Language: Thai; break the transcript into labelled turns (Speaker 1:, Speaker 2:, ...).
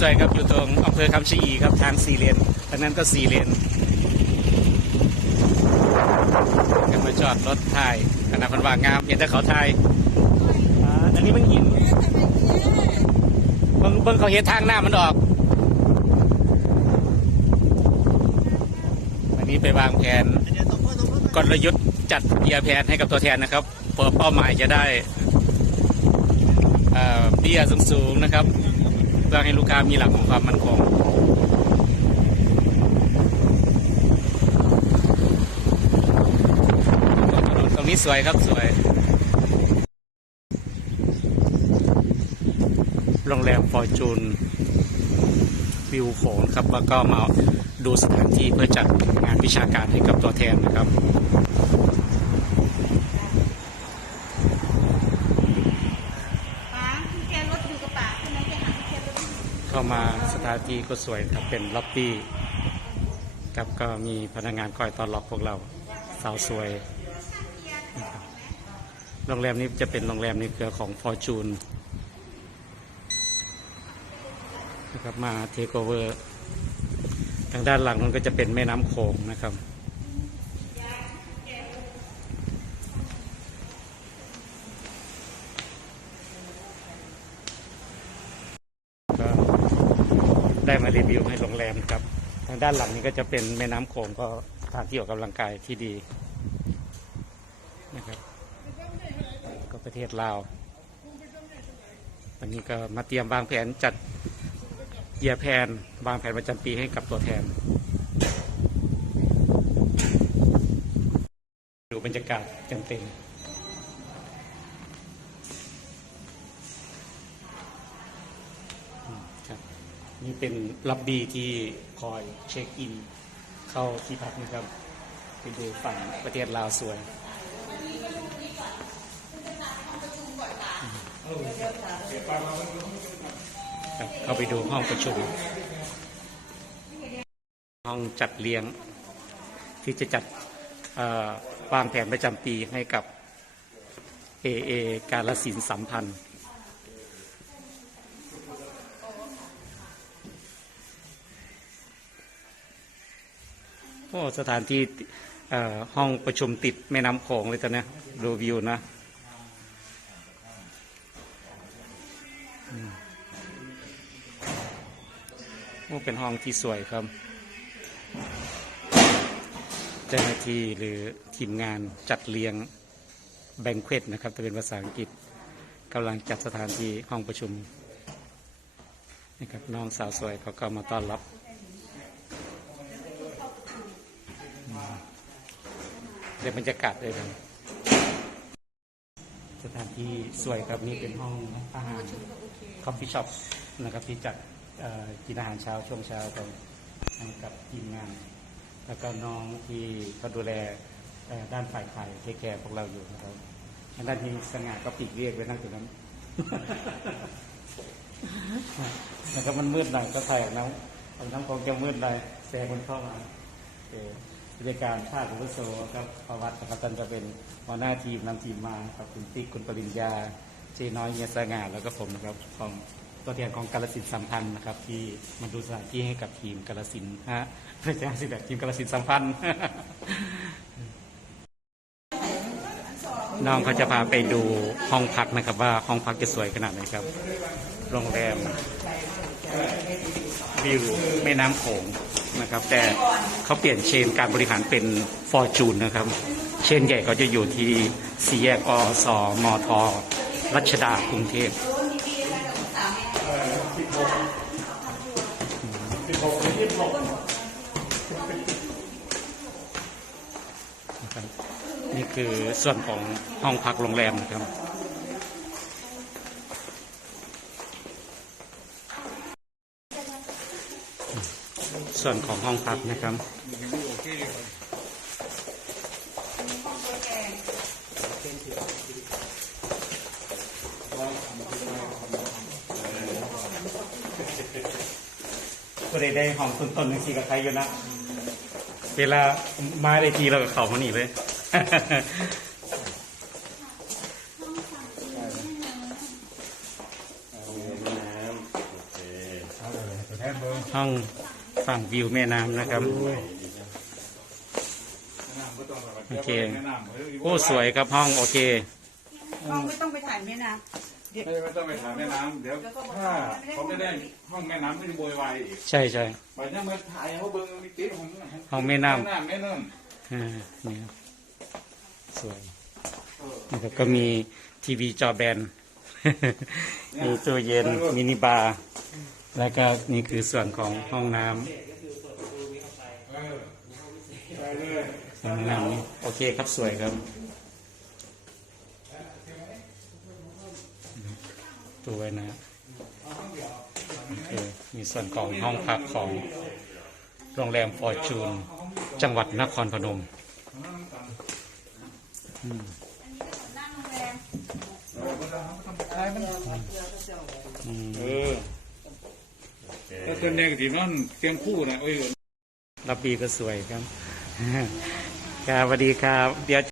Speaker 1: สวยๆครับอยู่ตรงอำเภอคำชะอีครับทางสี่เลนทางนั้นก็สี่เลนกันมาจอดรถไทยคณะพันว่างามเห็นแต่เขาไทยอ่าอันนี้มันหินเบิ่งเบิ่งเขาเห็นทางหน้ามันออก อันนี้ไปวางแผนกลยุทธ์จัดเบียร์แผนให้กับตัวแทนนะครับเพื่อเป้าหมายจะได้เบี้ยสูงๆนะครับ พื่อให้ลูกค้ามีหลักของความมั่นคงตรงนี้สวยครับสวยโรงแรมฟอร์จูนวิวโขงครับแล้วก็มาดูสถานที่เพื่อจัดงานวิชาการให้กับตัวแทนนะครับ
Speaker 2: ป๋ากุญแจรถอยู่กับป๋าใช่ไหมแกหากุญแจรถไม่ เข้า
Speaker 1: มาสถานที่ก็สวยครับเป็นล็อบบี้ครับก็มีพนักงานคอยต้อนรับพวกเราสาวสวยโรงแรมนี้จะเป็นโรงแรมในเครือของฟอร์จูนนะครับมาเทคโอเวอร์ทางด้านหลังนั้นก็จะเป็นแม่น้ำโขงนะครับ ก็ ได้มารีวิวให้โรงแรมครับ ทางด้านหลังนี้ก็จะเป็นแม่น้ำโขงก็สถานที่ออกกำลังกายที่ดีนะครับ ก็ประเทศลาววันนี้ก็มาเตรียมวางแผนจัดเยียร์แผนวางแผนประจำปีให้กับตัวแทน ดูบรรยากาศเต็มๆ นี่เป็นล็อบบี้ที่คอยเช็คอิน เข้าที่พักนะครับไปดูฝั่งประเทศลาวสวยเข้าไปดูห้องประชุม ห้องจัดเลี้ยง ที่จะจัดวางแผนประจำปีให้กับ AA การละสินสัมพันธ์ อ้สถานที่ห้องประชุมติดแม่น้ำโขงเลยตอนเนี้ดูวิวนะโอ้เป็นห้องที่สวยครับเจ้าหน้าที่หรือทีมงานจัดเรียงแบงเควตนะครับจะเป็นภาษาอังกฤษกำลังจัดสถานที่ห้องประชุมนะครับน้องสาวสวยเขาก็มาต้อนรับ ในบรรยากาศเลยครับสถานที่สวยครับนี่เป็นห้องอาหารคอฟฟี่ช็อปนะครับที่จัดกินอาหารเช้าช่วงเช้ากันกับทีมงาน แล้วก็น้องที่เขาดูแลด้านฝ่ายขายเทคแคร์พวกเราอยู่นะครับด้านที่สง่าก็ปีกเรียกไว้นั่งตรงนั้นนะครับมันมืดหน่อยก็ถ่ายออกน้ำเอาน้ำคงจะมืดหน่อยแสงมันเข้ามา โอเคบริการภาคอุปโสครับประวัตินะครับท่านจะเป็นหัวหน้าทีมนำทีมมาครับคุณติ๊กคุณปริญญาเจน้อยเงียสง่าแล้วก็ผมนะครับของตัวแทนของกาลสินสัมพันธ์นะครับ ที่มาดูสถานที่ให้กับทีมกาลสินฮะไม่ใช่สิแบบทีมกาลสินสัมพันธ์ น้องเขาจะพาไปดูห้องพักนะครับ ว่าห้องพักจะสวยขนาดไหนครับ โรงแรมวิวแม่น้ำโขง นะครับ แต่เขาเปลี่ยนเชนการบริหารเป็นฟอร์จูนนะครับ เชนใหญ่เขาจะอยู่ที่สี่แยกอสมทรัชดากรุงเทพนี่คือส่วนของห้องพักโรงแรมนะครับ ส่วนของห้องพักนะครับก็ได้ได้ห้องต้นๆหนึ่งสี่กับใครอยู่นะ เวลามาได้ทีเราก็เข้ามานี่เลย
Speaker 3: น้ำโอเค
Speaker 1: ห้อง ฝั่งวิวแม่น้ำนะครับ โอเค โอ้สวยครับห้องโอเค
Speaker 2: กล้องไม่ต้องไปถ่ายแม่น้ำเดี๋ยว
Speaker 3: ไม่ไม่ต้องไปถามแม่น้ำเดี๋ยวถ้าเขาไม่ได้ห้องแม่น้ำก็จะโวยวายอีก
Speaker 1: ใช่ใช่
Speaker 3: บัดนี้มาถ่ายเขาเบิ้งมีติ๊บผม
Speaker 1: ห้องแม่น้ำ
Speaker 3: แม่น้ำแม่น้
Speaker 1: อ่านี่ครับสวยนะครับก็มีทีวีจอแบนมีตู้เย็นมินิบาร์ แล้วก็นี่คือส่วนของห้องน้ำำ
Speaker 3: เออไปเลย
Speaker 1: ห้องน้ำนี่โอเคครับสวยครับตัวไว้นะโอเคมีส่วนของห้องพักของโรงแรมฟอร์จูน จังหวัดนครพนม
Speaker 2: นั่งโรงแรม
Speaker 1: อืม
Speaker 3: เออแต่ส่วนใหญ่ก็ที่นั่นเตียงคู่นะโอ้ย
Speaker 1: รับบีก็สวยครับ ครับสวัสดีครับ เดี๋ยว